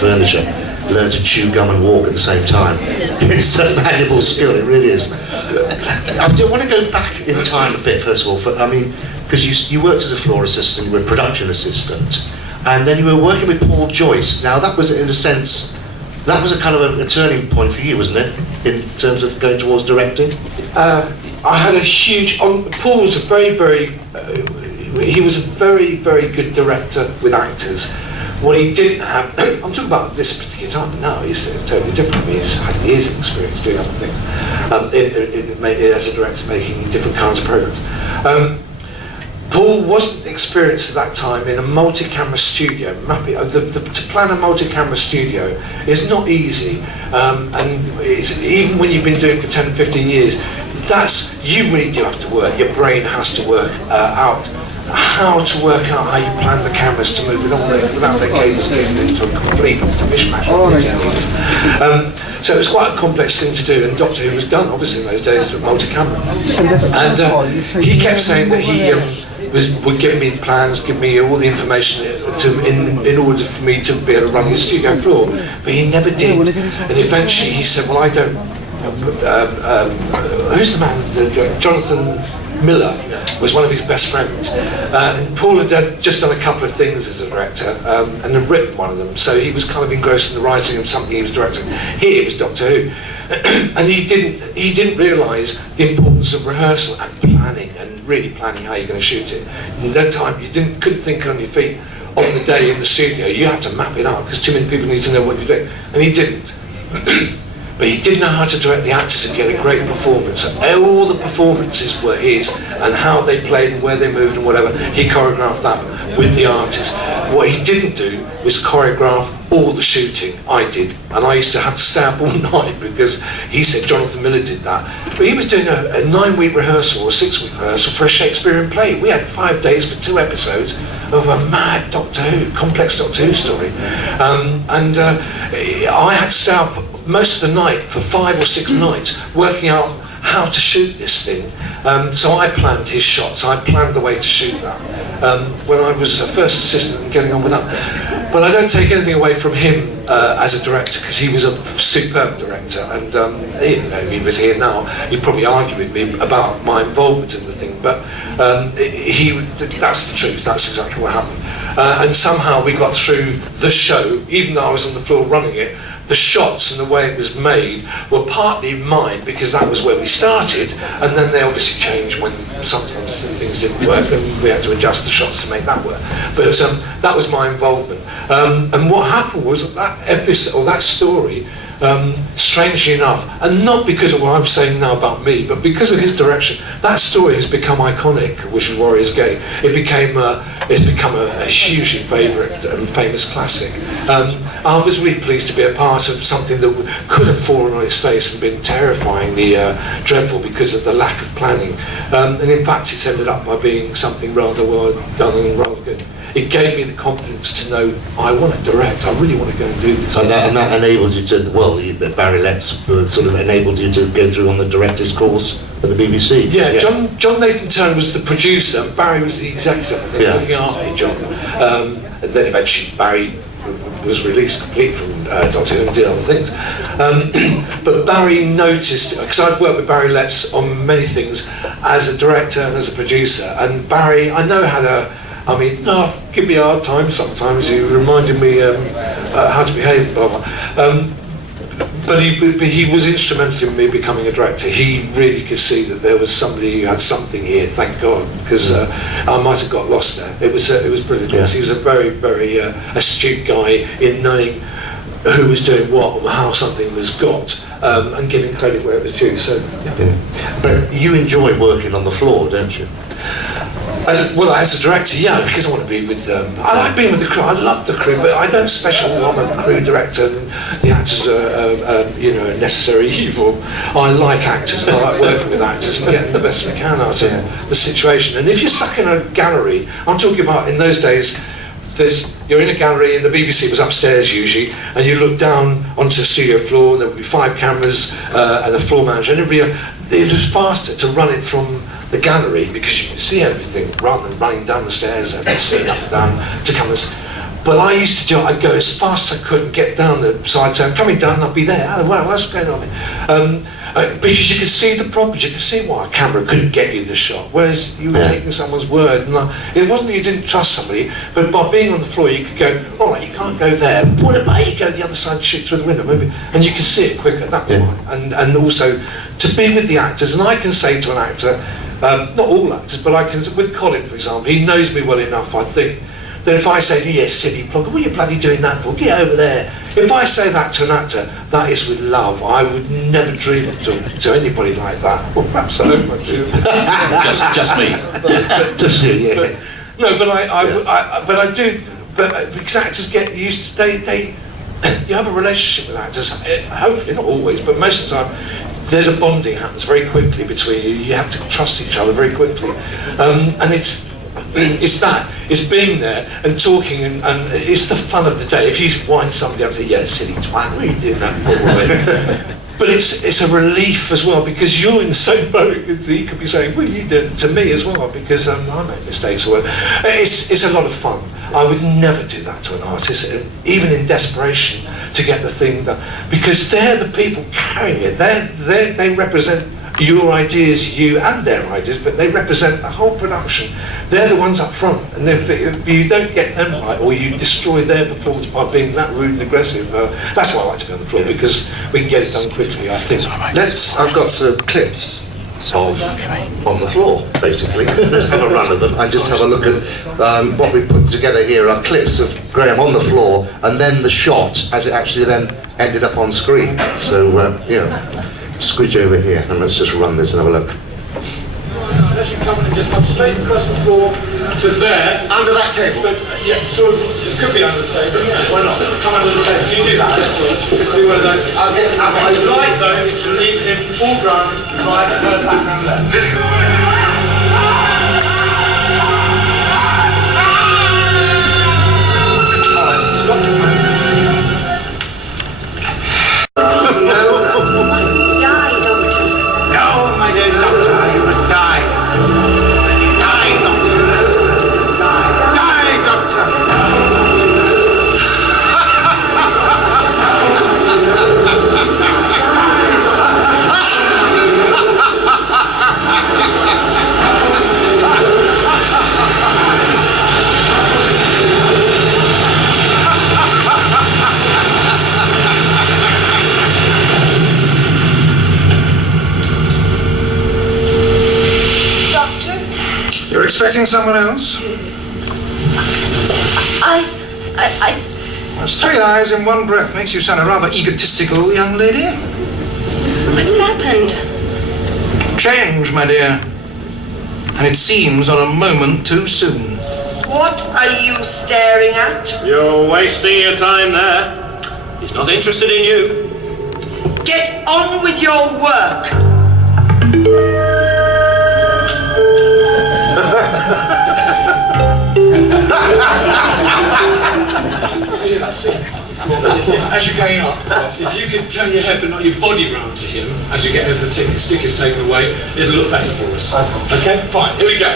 furniture, learn to chew gum and walk at the same time. It's a valuable skill, it really is. I do want to go back in time a bit, first of all, because you worked as a floor assistant, you were a production assistant, and then you were working with Paul Joyce. Now that was, in a sense, that was a kind of a turning point for you, wasn't it, in terms of going towards directing? I had a huge... Paul was a very, he was a very, very good director with actors. What he didn't have... I'm talking about this particular time, but now he's totally different. He's had years of experience doing other things as a director, making different kinds of programs. Paul wasn't experienced at that time in a multi-camera studio. To plan a multi-camera studio is not easy, and even when you've been doing it for 10, 15 years, you really do have to work. Your brain has to work out how to work out how you plan the cameras to move it on there without their cables getting into a complete mishmash. So it was quite a complex thing to do, and Doctor Who was done obviously in those days with multi-camera. And he kept saying that he would give me the plans, give me all the information in order for me to be able to run his studio floor, but he never did. And eventually he said, well, I don't... who's the man? Jonathan Miller was one of his best friends. Paul had just done a couple of things as a director and had written one of them, so he was kind of engrossed in the writing of something he was directing. Here it was Doctor Who. And he didn't realise the importance of rehearsal and planning, and really planning how you're going to shoot it. In that time, you couldn't think on your feet on the day in the studio. You had to map it out because too many people need to know what you're doing, and he didn't. But he did know how to direct the actors and get a great performance. All the performances were his, and how they played and where they moved and whatever. He choreographed that with the artists. What he didn't do was choreograph all the shooting. I did, and I used to have to stay up all night because he said Jonathan Miller did that. But he was doing a 9-week rehearsal or a 6-week rehearsal for a Shakespearean play. We had 5 days for 2 episodes of a mad Doctor Who, complex Doctor Who story, and I had to stay up most of the night for 5 or 6 nights working out how to shoot this thing. So I planned his shots, I planned the way to shoot that when I was a first assistant and getting on with that. But I don't take anything away from him as a director, because he was a superb director, and if he was here now, he'd probably argue with me about my involvement in the thing, but that's the truth, that's exactly what happened. And somehow we got through the show, even though I was on the floor running it. The shots and the way it was made were partly mine because that was where we started, and then they obviously changed when sometimes things didn't work and we had to adjust the shots to make that work. But that was my involvement. And what happened was that episode, or that story, strangely enough, and not because of what I'm saying now about me, but because of his direction, that story has become iconic, which is Warriors Gate. It's become a hugely favourite and famous classic. I was really pleased to be a part of something that could have fallen on its face and been terrifyingly dreadful because of the lack of planning. And in fact, it's ended up by being something rather well done and rather good. It gave me the confidence to know I want to direct, I really want to go and do this. And that enabled you to, Barry Letts sort of enabled you to go through on the director's course at the BBC. Yeah. John Nathan Turner was the producer, and Barry was the executive, looking after John. And then eventually Barry was released complete from Doctor Who and did other things. But Barry noticed, because I'd worked with Barry Letts on many things as a director and as a producer, and Barry, I know had give me a hard time sometimes. He reminded me how to behave, blah, blah. But he was instrumental in me becoming a director. He really could see that there was somebody who had something here, thank God, because I might have got lost there. It was brilliant. Yeah. He was a very, very astute guy in knowing who was doing what and how something was got, and giving credit where it was due. So, yeah. But you enjoy working on the floor, don't you? As a director, yeah, because I want to be with I like being with the crew. I love the crew, but I don't I'm a crew director, and the actors are a necessary evil. I like actors, and I like working with actors and getting the best we can out of the situation. And if you're stuck in a gallery, I'm talking about in those days, you're in a gallery, and the BBC was upstairs usually, and you look down onto the studio floor, and there would be 5 cameras and a floor manager, and it was faster to run it from the gallery because you can see everything rather than running down the stairs and seeing up and down to cameras. But I used to do it, I'd go as fast as I could and get down the side, so I'm coming down, I'd be there. Oh, wow, what's going on here? Because you could see the problems, you could see why a camera couldn't get you the shot, whereas you were taking someone's word. And it wasn't that you didn't trust somebody, but by being on the floor, you could go, all right, you can't go there. What about you go the other side and shoot through the window? Maybe, and you can see it quicker that way. And also, to be with the actors, and I can say to an actor, not all actors, but I can, with Colin, for example, he knows me well enough, I think, that if I say, yes, silly plonker, what are you bloody doing that for? Get over there. If I say that to an actor, that is with love. I would never dream of talking to anybody like that. Well, perhaps I hope I do. just me. Just you, yeah. But I do. But because actors get used to, you have a relationship with actors. Hopefully, not always, but most of the time, there's a bonding happens very quickly between you. You have to trust each other very quickly, and it's being there and talking, and it's the fun of the day. If you wind somebody up and say, yeah, silly twat, what are you doing that for? But it's a relief as well, because you're in the same boat. You could be saying, well, you did to me as well, because I make mistakes. Or it's a lot of fun. I would never do that to an artist, even in desperation, to get the thing done, because they're the people carrying it. They represent your ideas, you and their ideas, but they represent the whole production. They're the ones up front, and if you don't get them right, or you destroy their performance by being that rude and aggressive, that's why I like to be on the floor, because we can get it done quickly, I think. I've got some clips of on the floor, basically. Let's have a run of them and just have a look at what we put together here are clips of Graham on the floor, and then the shot as it actually then ended up on screen. So, squidge over here and let's just run this and have a look. Unless you just come straight across the floor to there. Under that table? But, yeah, sort of, it could be under the table. Yeah, why not? Come under the table. You do that. Just do one of those. What I'd like, though, is to leave him foreground right at her background left. Alright, stop this moment. Expecting someone else? That's 3 eyes in one breath. Makes you sound a rather egotistical young lady. What's happened? Change, my dear. And it seems on a moment too soon. What are you staring at? You're wasting your time there. He's not interested in you. Get on with your work. As you're going up, if you could turn your head but not your body round to him as the stick is taken away, it'll look better for us. Okay, fine, here we go.